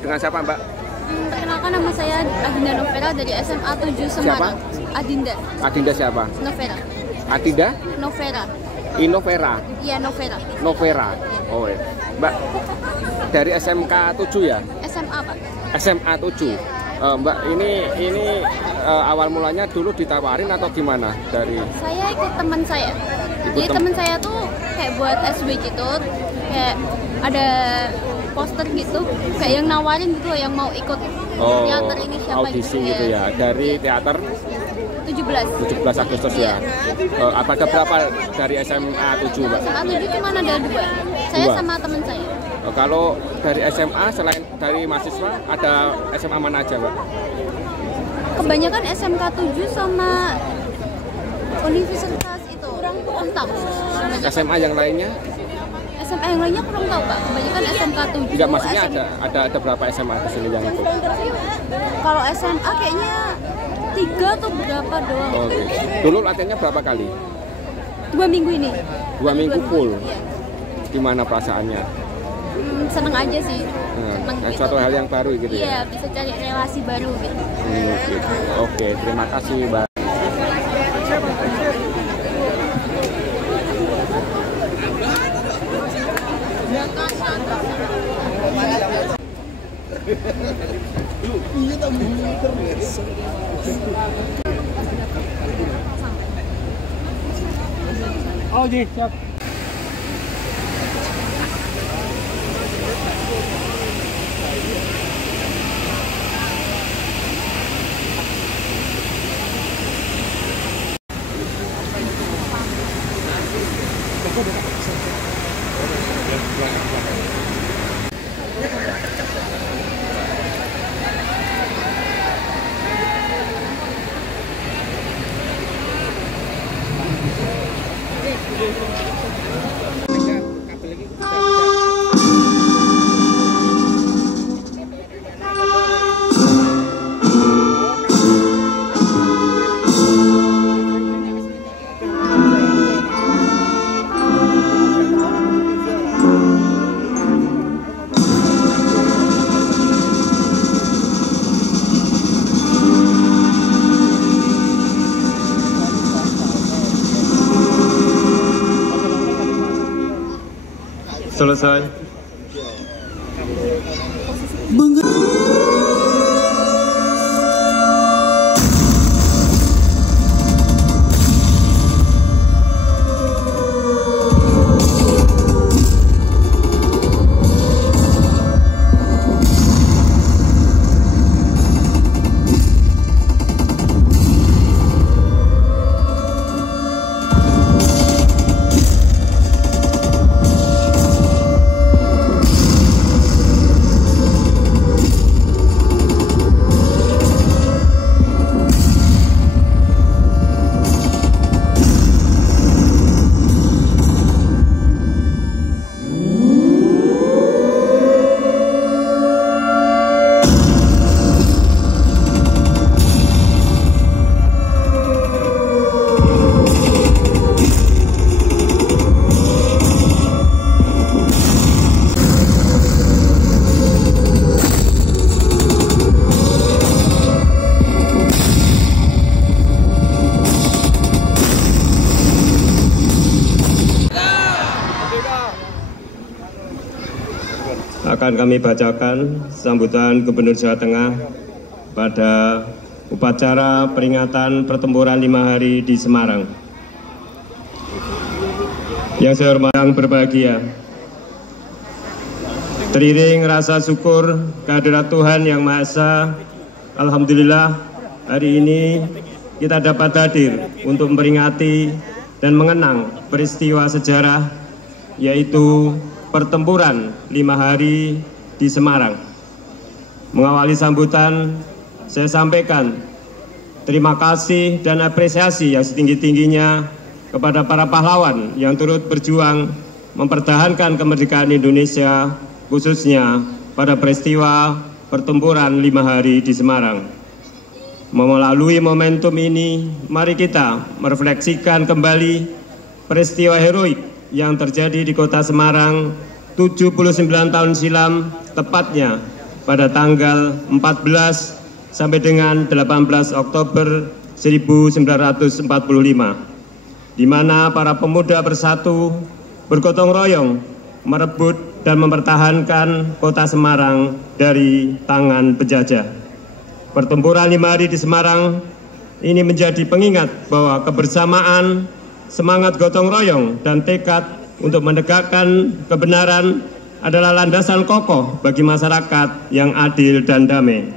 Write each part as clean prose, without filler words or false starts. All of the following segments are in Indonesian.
Dengan siapa, Mbak? Perkenalkan, nama saya Adinda Novera dari SMA 7 Semarang. Siapa? Adinda. Adinda siapa? Novera. Adinda? Novera. Inovera? Iya, Novera. Novera. Oh ya. Mbak, dari SMK 7 ya? SMA, Pak. SMA 7. Mbak, ini awal mulanya dulu ditawarin atau gimana dari? Saya ikut teman saya. Jadi teman saya tuh kayak buat SW gitu, kayak ada poster gitu, kayak yang nawarin gitu, yang mau ikut teater ini siapa audisi gitu ya. Dari teater 17 Agustus ya. Ada berapa dari SMA 7, Mbak? SMA 7 cuma ada 2. Saya sama teman saya. Kalau dari SMA selain dari mahasiswa ada SMA mana aja, Mbak? Kebanyakan SMK 7 sama universitas itu kurang tahu. SMA yang lainnya? SMA yang lainnya kurang tahu, Pak. Kebanyakan SMK 7. Enggak, maksudnya ada berapa SMA di sini yang ikut? Kalau SMA kayaknya 3 atau berapa doang. Dulu latihannya berapa kali? 2 minggu ini. 2 minggu full? Iya. Gimana perasaannya? Seneng aja sih. Seneng gitu. Suatu hal yang baru gitu ya? Iya, bisa cari relasi baru gitu. Gitu. Oke, terima kasih, Mbak. Oh, di siap. Selesai. Akan kami bacakan sambutan Gubernur Jawa Tengah pada upacara peringatan pertempuran 5 hari di Semarang. Yang saya hormati, yang berbahagia, teriring rasa syukur kehadirat Tuhan Yang Maha Esa, alhamdulillah hari ini kita dapat hadir untuk memperingati dan mengenang peristiwa sejarah, yaitu pertempuran 5 hari di Semarang. Mengawali sambutan, saya sampaikan terima kasih dan apresiasi yang setinggi-tingginya kepada para pahlawan yang turut berjuang mempertahankan kemerdekaan Indonesia, khususnya pada peristiwa pertempuran 5 hari di Semarang. Melalui momentum ini, mari kita merefleksikan kembali peristiwa heroik yang terjadi di kota Semarang 79 tahun silam, tepatnya pada tanggal 14 sampai dengan 18 Oktober 1945, di mana para pemuda bersatu bergotong royong merebut dan mempertahankan kota Semarang dari tangan penjajah. Pertempuran 5 hari di Semarang ini menjadi pengingat bahwa kebersamaan, semangat gotong royong, dan tekad untuk menegakkan kebenaran adalah landasan kokoh bagi masyarakat yang adil dan damai.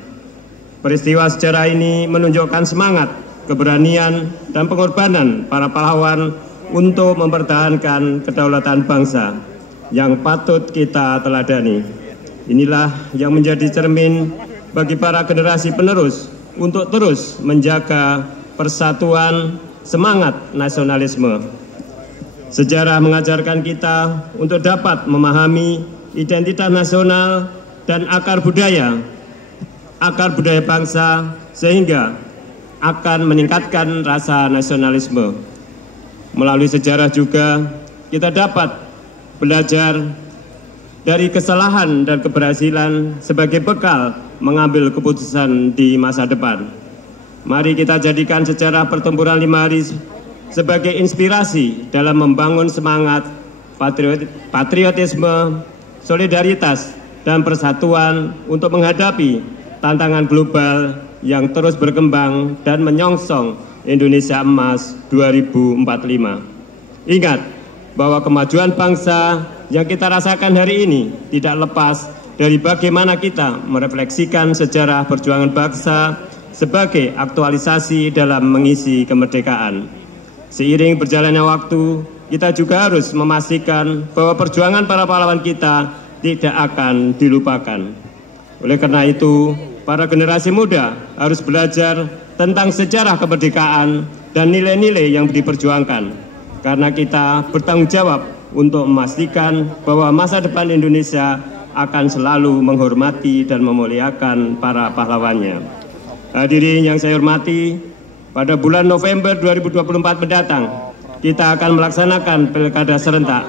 Peristiwa sejarah ini menunjukkan semangat, keberanian, dan pengorbanan para pahlawan untuk mempertahankan kedaulatan bangsa yang patut kita teladani. Inilah yang menjadi cermin bagi para generasi penerus untuk terus menjaga persatuan, semangat nasionalisme. Sejarah mengajarkan kita untuk dapat memahami identitas nasional dan akar budaya bangsa, sehingga akan meningkatkan rasa nasionalisme. Melalui sejarah juga kita dapat belajar dari kesalahan dan keberhasilan sebagai bekal mengambil keputusan di masa depan. Mari kita jadikan sejarah pertempuran 5 hari sebagai inspirasi dalam membangun semangat patriotisme, solidaritas, dan persatuan untuk menghadapi tantangan global yang terus berkembang dan menyongsong Indonesia Emas 2045. Ingat bahwa kemajuan bangsa yang kita rasakan hari ini tidak lepas dari bagaimana kita merefleksikan sejarah perjuangan bangsa sebagai aktualisasi dalam mengisi kemerdekaan. Seiring berjalannya waktu, kita juga harus memastikan bahwa perjuangan para pahlawan kita tidak akan dilupakan. Oleh karena itu, para generasi muda harus belajar tentang sejarah kemerdekaan dan nilai-nilai yang diperjuangkan, karena kita bertanggung jawab untuk memastikan bahwa masa depan Indonesia akan selalu menghormati dan memuliakan para pahlawannya. Hadirin yang saya hormati, pada bulan November 2024 mendatang, kita akan melaksanakan pilkada serentak.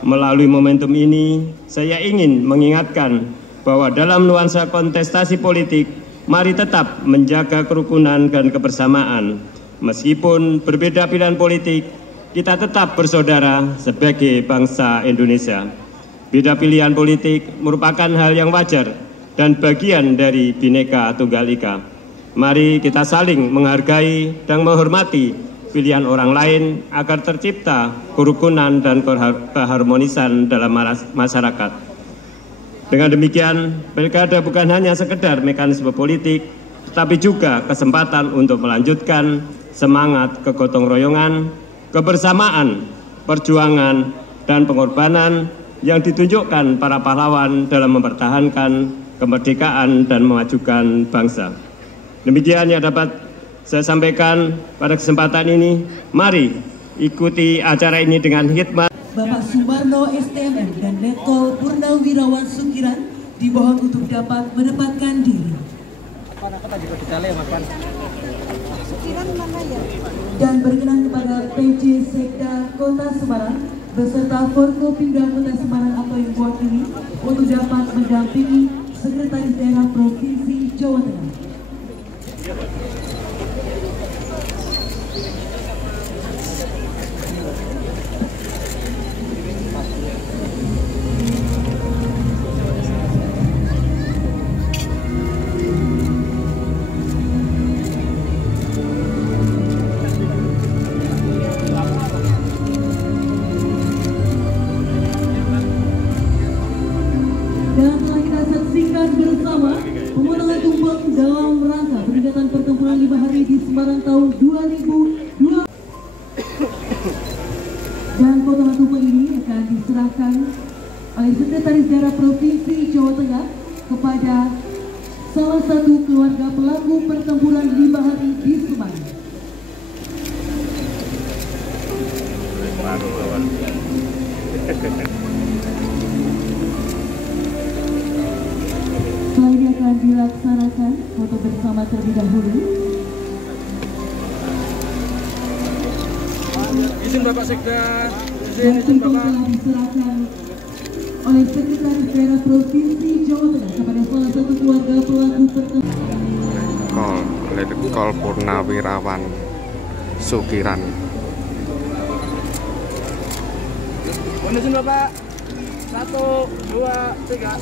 Melalui momentum ini, saya ingin mengingatkan bahwa dalam nuansa kontestasi politik, mari tetap menjaga kerukunan dan kebersamaan. Meskipun berbeda pilihan politik, kita tetap bersaudara sebagai bangsa Indonesia. Beda pilihan politik merupakan hal yang wajar dan bagian dari Bhinneka Tunggal Ika. Mari kita saling menghargai dan menghormati pilihan orang lain agar tercipta kerukunan dan keharmonisan dalam masyarakat. Dengan demikian, pilkada bukan hanya sekedar mekanisme politik, tetapi juga kesempatan untuk melanjutkan semangat kegotong royongan, kebersamaan, perjuangan, dan pengorbanan yang ditunjukkan para pahlawan dalam mempertahankan kemerdekaan dan memajukan bangsa. Demikian yang dapat saya sampaikan pada kesempatan ini. Mari ikuti acara ini dengan hikmat. Bapak Sumarno STMM dan Letkol Purnawirawan Sukiran dimohon untuk dapat menempatkan diri. Dan berkenan kepada PJ Sekda Kota Semarang beserta Forkopimda Kota Semarang atau yang mewakili untuk dapat mendampingi Sekretaris Daerah Provinsi Jawa Tengah. Dan telah kita saksikan bersama pemotongan tumpeng dalam rangka peringatan pertempuran 5 hari di Semarang tahun 2002. Dan potongan tumpeng ini akan diserahkan oleh Sekretaris Daerah Provinsi Jawa Tengah kepada salah satu keluarga pelaku pertempuran 5 hari di Semarang. Setelah ini akan dilaksanakan foto bersama terlebih dahulu. Izin Bapak Sekda, izin Dan Bapak. telah diserahkan oleh Sekretaris Daerah Provinsi Jawa Tengah kepada salah satu keluarga pelaku pertemuan. Letkol Purnawirawan Sukiran. Menuju Bapak. 1, 2, 3.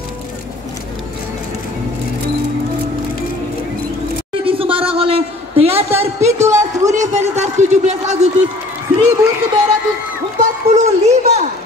Di Semarang oleh Teater Pitulas Universitas 17 Agustus 1945.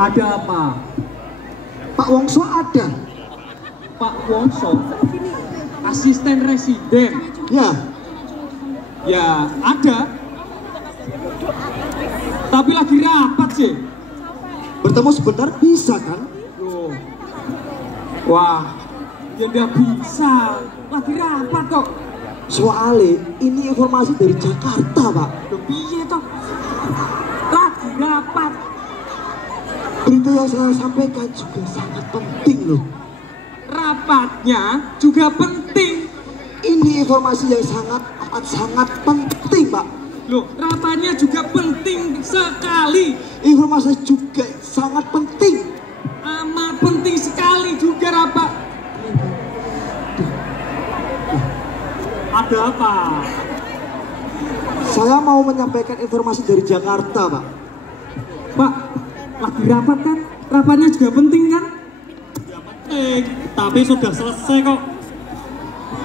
Ada apa? Pak Wongso ada. Pak Wongso, asisten residen. Ya, Ya ada. Tapi lagi rapat sih. bertemu sebentar bisa kan? Loh. Wah, ya nggak bisa. Lagi rapat kok. Soalnya ini informasi dari Jakarta, Pak. Loh, piye toh? Lagi rapat. Berita yang saya sampaikan juga sangat penting loh. Rapatnya juga penting. Ini informasi yang sangat penting, Pak. Loh, rapatnya juga penting sekali. Informasi juga sangat penting. Amat penting sekali juga rapat. Ada apa? Saya mau menyampaikan informasi dari Jakarta, Pak. Pak, lagi rapat kan? Rapatnya juga penting kan? Ya penting, tapi sudah selesai kok.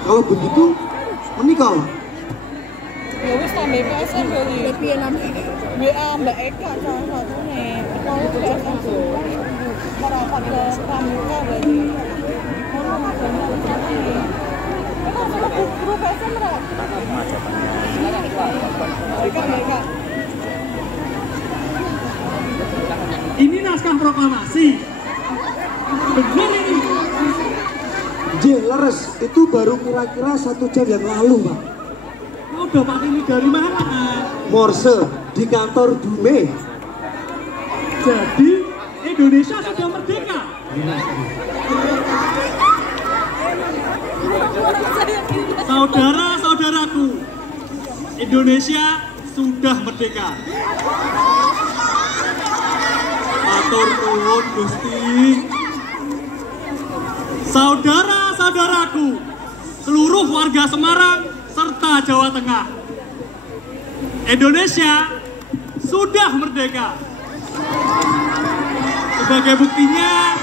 Kalau begitu, menikah, Pak. Ya wis tambah PSM kali. Piye namanya? WA Mbak Eka salah satunya. Mau PSM merapat ke Pramuka berarti. Grup PSM merapat. Mereka. Ini naskah proklamasi. Benar ini. Leres, itu baru kira-kira 1 jam yang lalu, Pak. Oh, dapat ini dari mana? Morse di kantor Dume. Jadi Indonesia sudah merdeka. Saudara-saudaraku, Indonesia sudah merdeka. Matur nuwun Gusti. Saudara-saudaraku, seluruh warga Semarang serta Jawa Tengah, Indonesia sudah merdeka. Sebagai buktinya,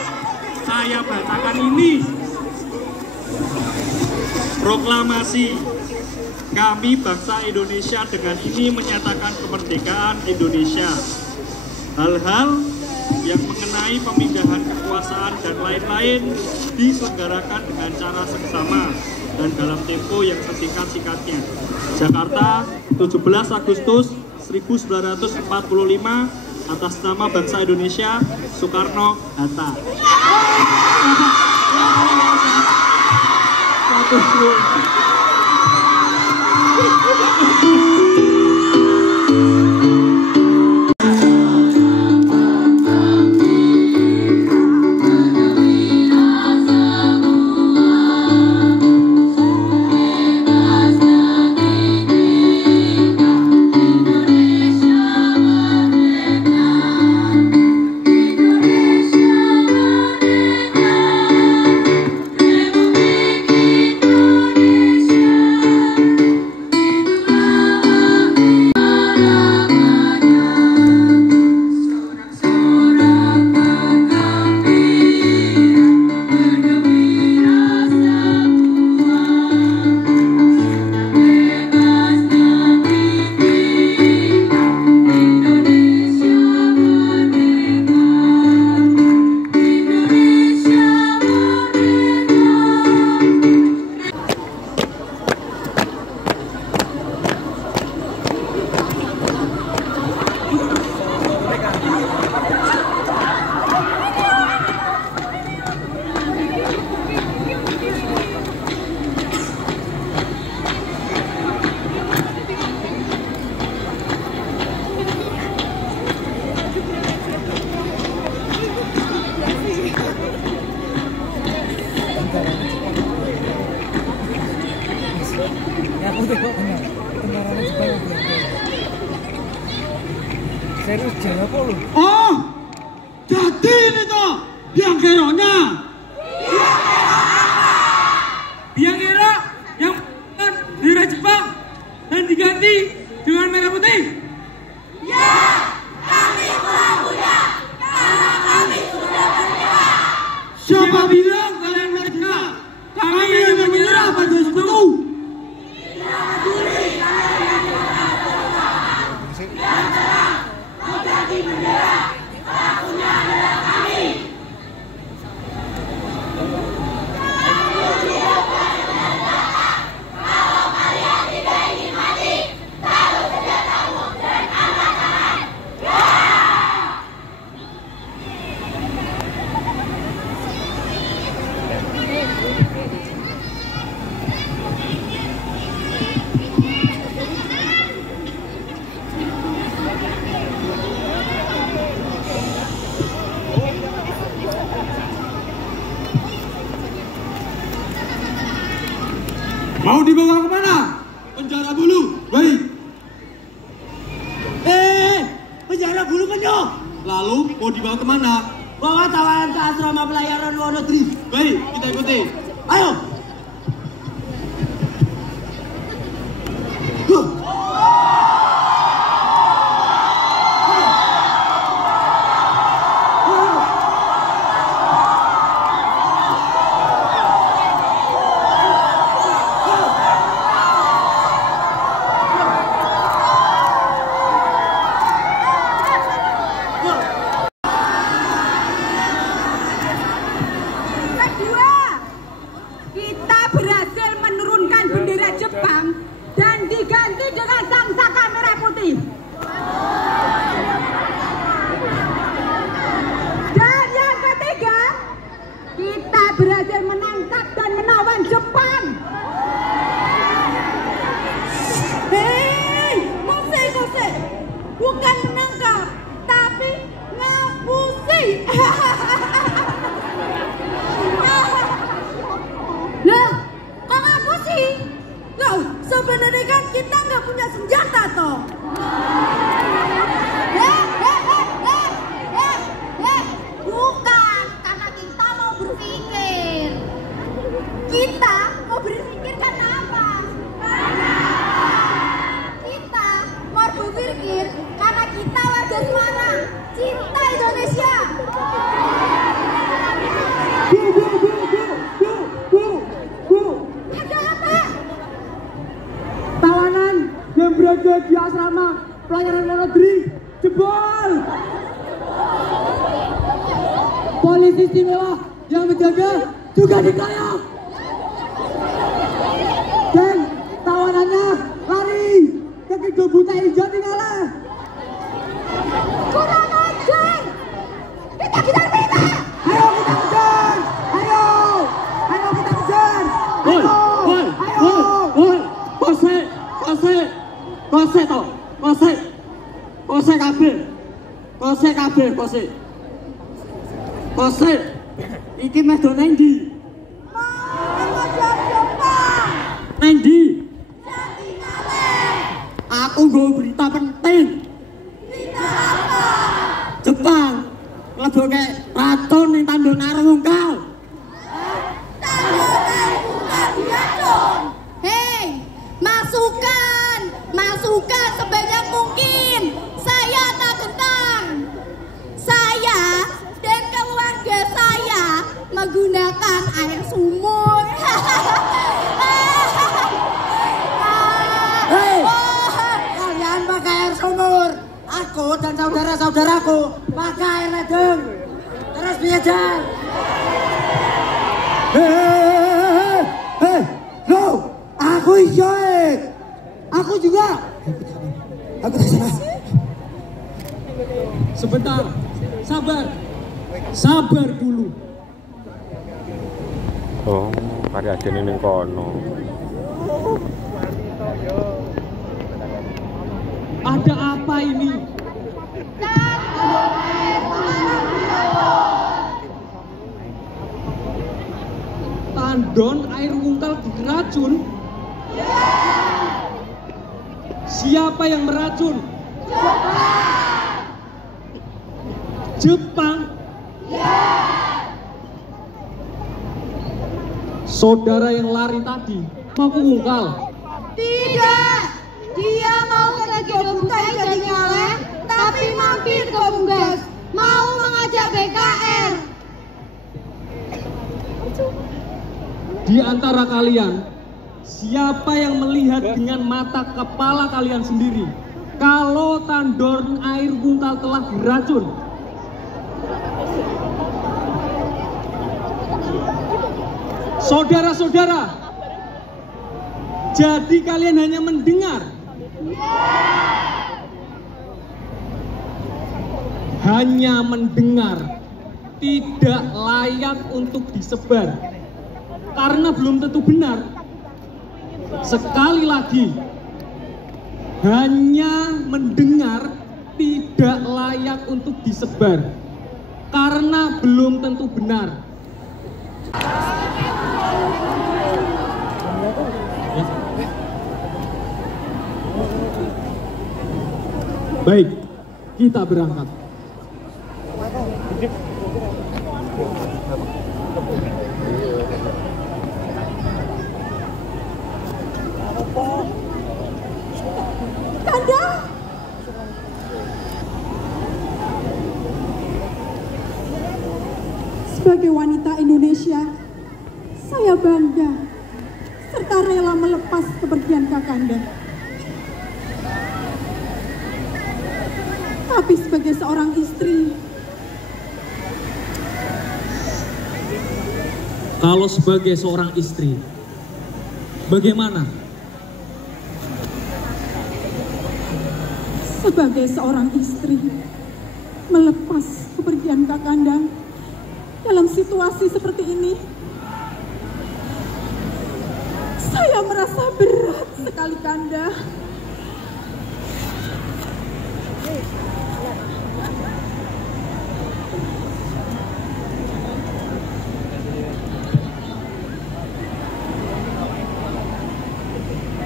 saya bacakan ini. Proklamasi kami bangsa Indonesia dengan ini menyatakan kemerdekaan Indonesia. Hal-hal yang mengenai pemindahan kekuasaan dan lain-lain diselenggarakan dengan cara seksama dan dalam tempo yang sesingkat-singkatnya. Jakarta, 17 Agustus 1945, atas nama bangsa Indonesia, Soekarno-Hatta. matur suwun. Serius jalan apa lu? Oh, jadi ini toh biang keroknya. Biang kerok yang bendera Jepang dan diganti dengan merah putih. Ya, kami punya, karena kami sudah merdeka. Siapa bilang kalian merdeka? Kami yang menyerah pada itu. Tidak peduli kalian yang menyerah. Yang sekarang mau ganti bendera, pelakunya adalah kami. Kalau kalian tidak ingin mati, taruh senjatamu dan angkat tangan. Mau dibawa kemana? Penjara Bulu. Baik. Penjara Bulu penuh. Lalu mau dibawa kemana? Bawa tawanan ke asrama pelayaran Wonodri. Baik, kita ikuti. Ayo. Kita berhasil menurunkan bendera Jepang dan diganti dengan sangsaka merah putih. Dan yang ketiga, kita berhasil menangkap dan menawan Jepang. Hei, kose, bukan menangkap, tapi ngapusi. Nah, kok ngaku sih? Loh, sebenarnya kan kita nggak punya senjata toh. Bukan, karena kita mau berpikir. Kita mau berpikir karena apa? Kita mau berpikir karena kita warga Semarang, cinta Indonesia. Tawanan yang berada di asrama pelayaran Wonodri jebol. Polisi istimewa yang menjaga juga dikeroyok. Dan tawanannya lari ke Kido Buta Hijau tinggalah. Kurang ajar. Kita terima. Ayo kita kejar. Ayo kita kejar. Ayo. Kose to, kose. Kose kabeh. Kose kabeh, kose. Kose. Iki meh do nang ndi? Nang ndi? Aku nggo berita penting. Berita apa? Jepang nglebokke racun ning Tandon Arwungkal. Tandon Arwungkal diracun. Hei, masukan sebanyak mungkin. Saya tak gentar. Saya dan keluarga saya menggunakan air sumur. Hei, kalian pakai air sumur. Aku dan saudara-saudaraku pakai air ledeng. Terus belajar. Hei, no, aku iso. Aku juga. Aku tak salah. Sebentar, sabar dulu. Oh, karya dene ning kono. Ada apa ini? Tandon Arwungkal diracun? Siapa yang meracun? Jepang. Saudara yang lari tadi mau ke Ungkal? Tidak, dia mau ke Gobuntai jadi ngalah, tapi mampir ke Unggas, mau mengajak BKR. Di antara kalian, siapa yang melihat dengan mata kepala kalian sendiri kalau Tandon Arwungkal telah diracun? Saudara-saudara, jadi kalian hanya mendengar? Hanya mendengar, tidak layak untuk disebar karena belum tentu benar. Sekali lagi, hanya mendengar, tidak layak untuk disebar karena belum tentu benar. Baik, kita berangkat. Kanda, sebagai wanita Indonesia, saya bangga serta rela melepas kepergian Kakanda. Tapi sebagai seorang istri, kalau sebagai seorang istri, bagaimana? Sebagai seorang istri, melepas kepergian Kakanda dalam situasi seperti ini, saya merasa berat sekali, Kanda.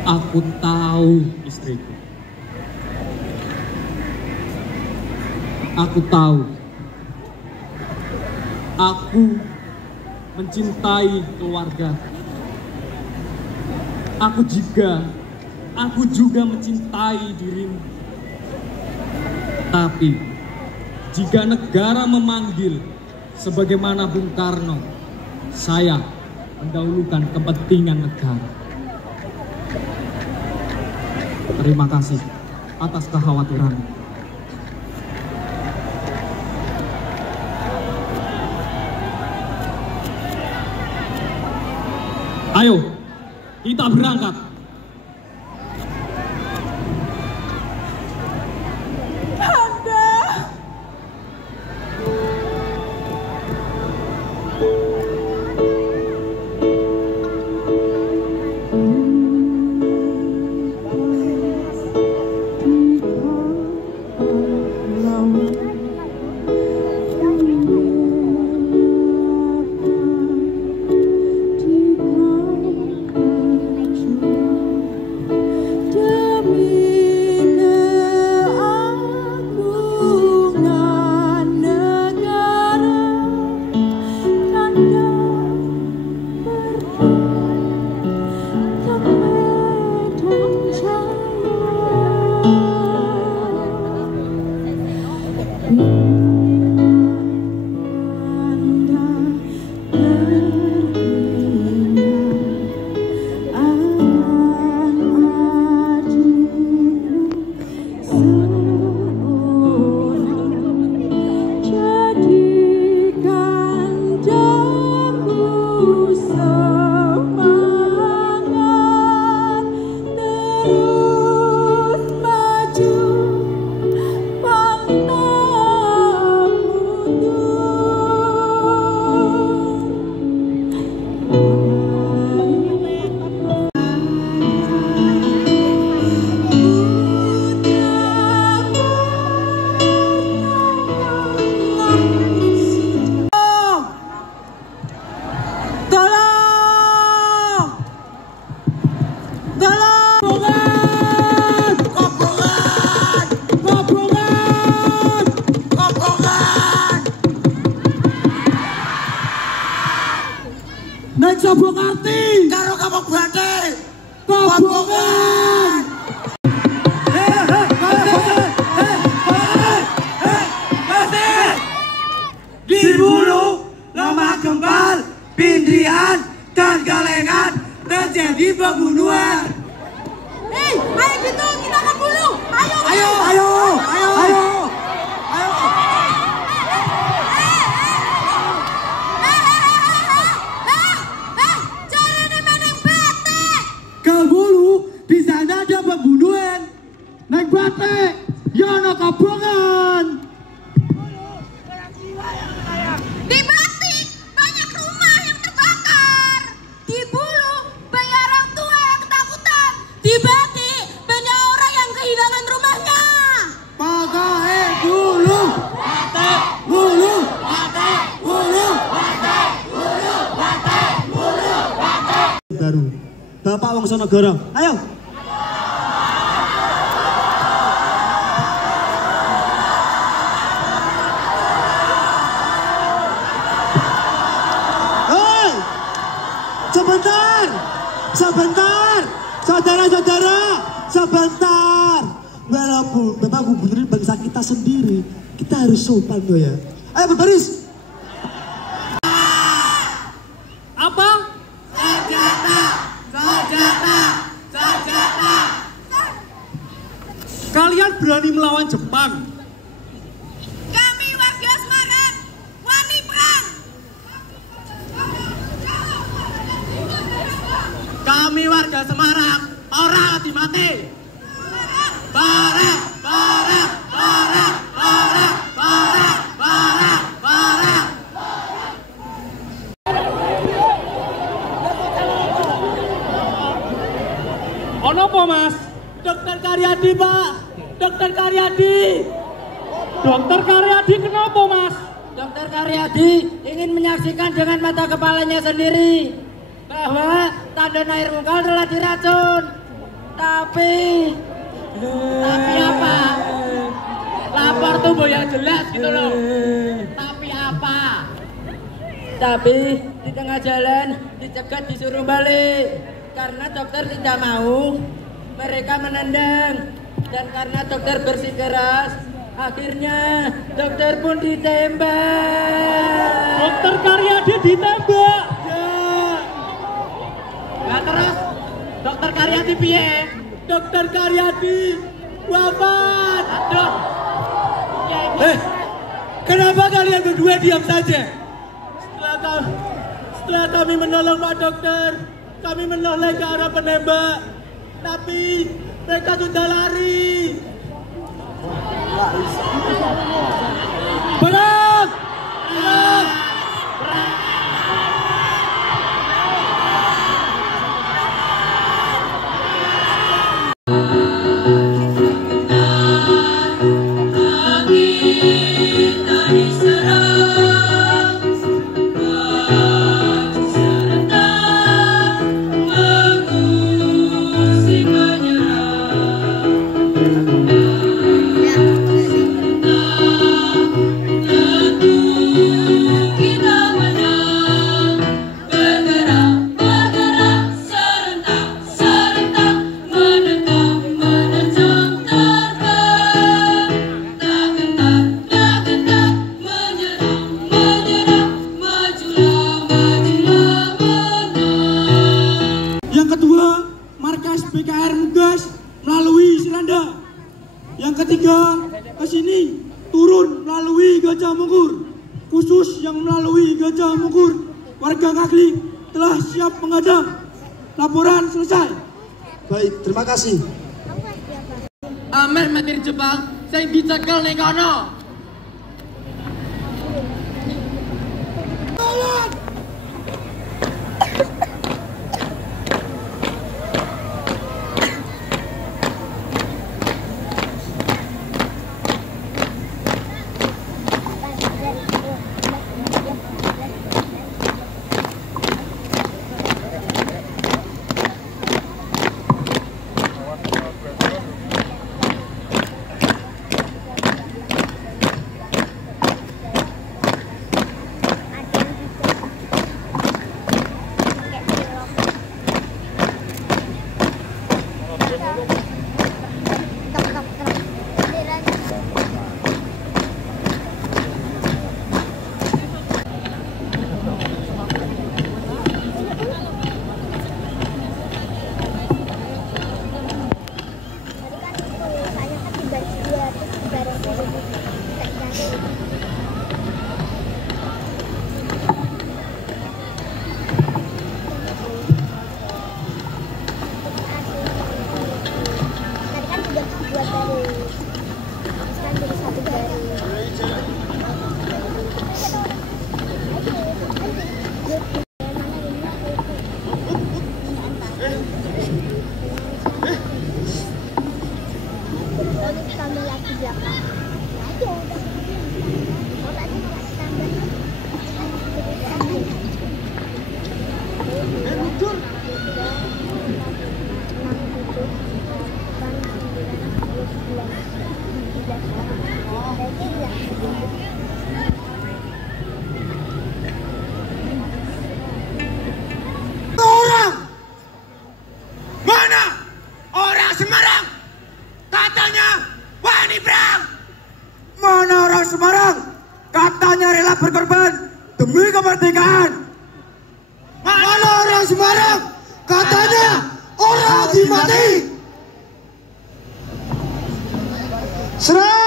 Aku tahu, istriku. Aku tahu. Aku mencintai keluarga. Aku juga mencintai dirimu. Tapi jika negara memanggil sebagaimana Bung Karno, saya mendahulukan kepentingan negara. Terima kasih atas kekhawatiran. Ayo, kita berangkat. Nek sapa ngerti karo kamu bate kobongan. Diburu lemah gembal, pindian dan galengan terjadi pembunuhan. Ayo gitu, kita akan bunuh. Ayo. Kabulu di sana ada pembunuhan. Naik batik, yono kobongan. Di Batik banyak rumah yang terbakar. Di Bulu banyak orang tua yang ketakutan. Di Batik banyak orang yang kehilangan rumahnya. Pagae bulu, batik bulu, batik bulu, batik bulu, batik bulu, batik. Baru Bapak Wongsonegoro, ayo. Hei, sebentar, saudara-saudara, sebentar. Walaupun Bapak Gubernur bangsa kita sendiri, kita harus sopan loh ya. Ayo berbaris. Apa? Senjata. Kalian berani melawan Jepang? Kami warga Semarang, wani perang. Kami warga Semarang, orang mati. Barang. Ono apa Mas? Dokter Karyadi Pak. Dokter Karyadi kenapa Mas? Dokter Karyadi ingin menyaksikan dengan mata kepalanya sendiri bahwa tanda air mungkal telah diracun. Tapi apa? Lapor tubuh yang jelas gitu loh. Tapi apa? Tapi di tengah jalan dicegat disuruh balik karena dokter tidak mau. Mereka menendang dan karena dokter bersikeras, akhirnya dokter pun ditembak. Dokter Karyadi ditembak. Ya. Nah terus dokter Karyadi piye? Dokter Karyadi wafat. Aduh. Kenapa kalian berdua diam saja? Setelah kami menolong Pak Dokter, kami menoleh ke arah penembak, tapi mereka sudah lari. Berang! Yang ketiga, ke sini turun melalui Gajah Mungkur. Khusus yang melalui Gajah Mungkur, warga Ngaglik telah siap menghadang. Laporan selesai. Baik, terima kasih. Ameh matir Jepang, saya dicekel ning kono. telah berkorban demi kemerdekaan. Mana orang Semarang? Katanya orang dimati. Serang!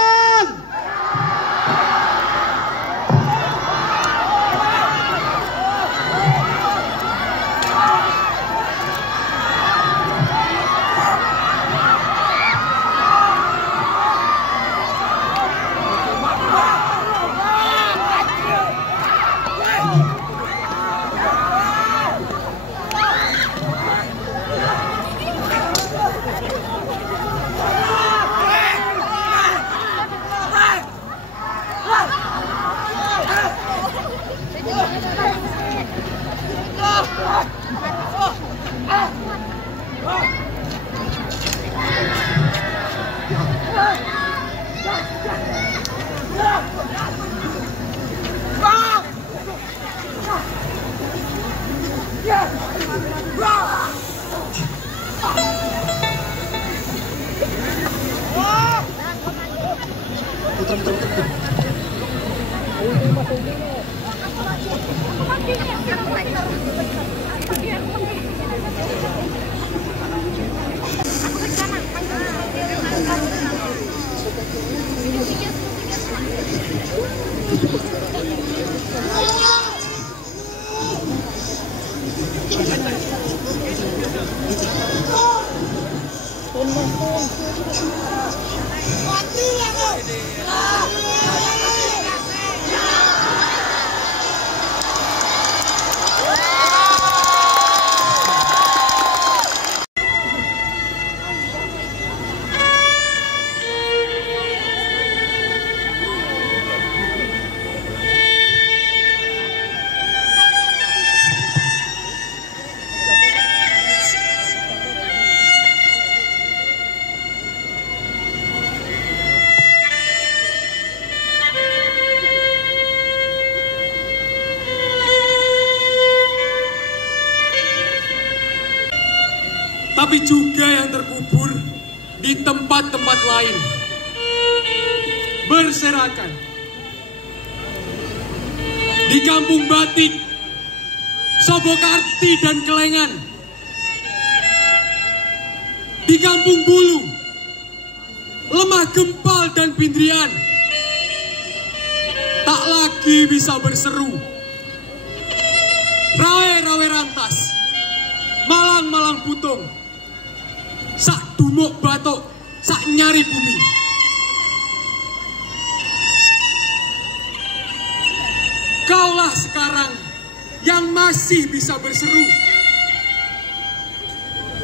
tapi juga yang terkubur di tempat-tempat lain, berserakan di Kampung Batik, Sobokarti dan Kelengan, di Kampung Bulu, Lemah Gempal dan Pindrian, tak lagi bisa berseru. Rawe-rawe rantas, malang-malang putung, sak dumuk batok, sak nyari bumi. Kaulah sekarang yang masih bisa berseru.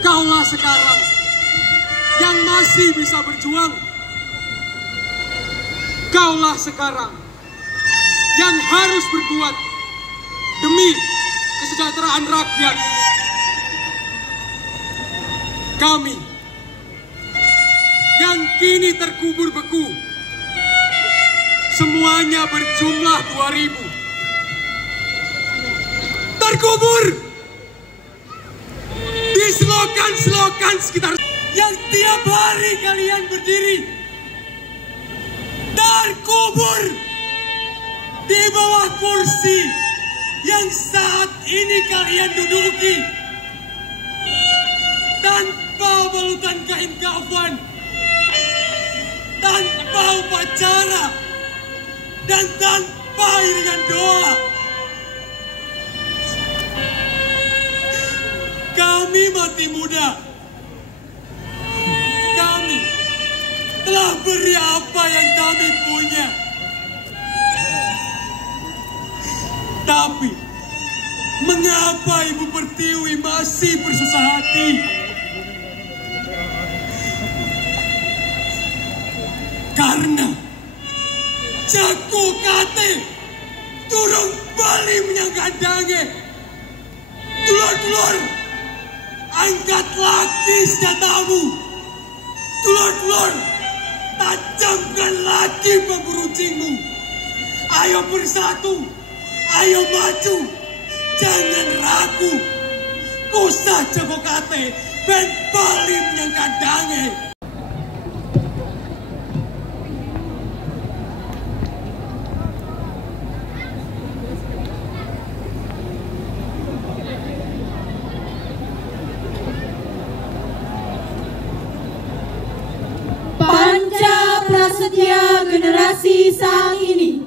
Kaulah sekarang yang masih bisa berjuang. Kaulah sekarang yang harus berbuat demi kesejahteraan rakyat. Kami yang kini terkubur beku, semuanya berjumlah 2000. Terkubur di selokan-selokan sekitar yang tiap hari kalian berdiri. Terkubur di bawah kursi yang saat ini kalian duduki. Tanpa balutan kain kafan, tanpa upacara, dan tanpa iringan doa. Kami mati muda. Kami telah beri apa yang kami punya. Tapi mengapa Ibu Pertiwi masih bersusah hati? Karena jago kate turun bali menyangkandange. Dulur-dulur, angkat lagi senjatamu. Dulur-dulur, tajamkan lagi pemberuncingmu. Ayo bersatu, ayo maju, jangan ragu. Kusah jago kate ben bali menyangkandange. setia generasi saat ini.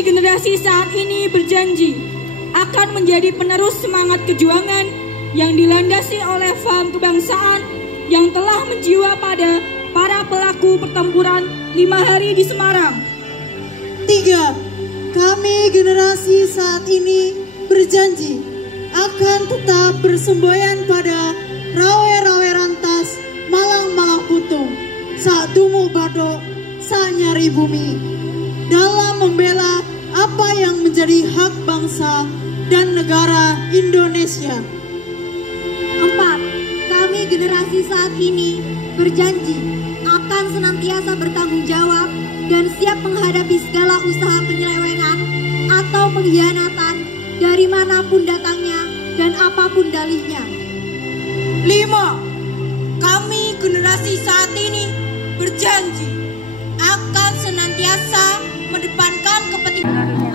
Kami generasi saat ini berjanji akan menjadi penerus semangat kejuangan yang dilandasi oleh paham kebangsaan yang telah menjiwa pada para pelaku pertempuran 5 hari di Semarang. 3. Kami generasi saat ini berjanji akan tetap bersemboyan pada rawe-rawe rantas Malang-Malang Putung, saat tumuk badok, saat nyari bumi, dalam membela apa yang menjadi hak bangsa dan negara Indonesia. 4. Kami generasi saat ini berjanji akan senantiasa bertanggung jawab dan siap menghadapi segala usaha penyelewengan atau pengkhianatan dari manapun datangnya dan apapun dalihnya. 5. Kami generasi saat ini berjanji akan senantiasa mendepankan kepentingan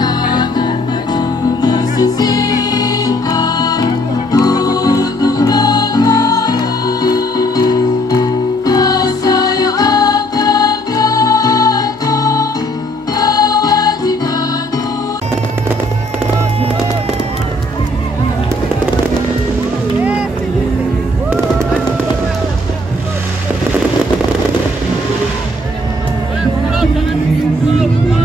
Jangan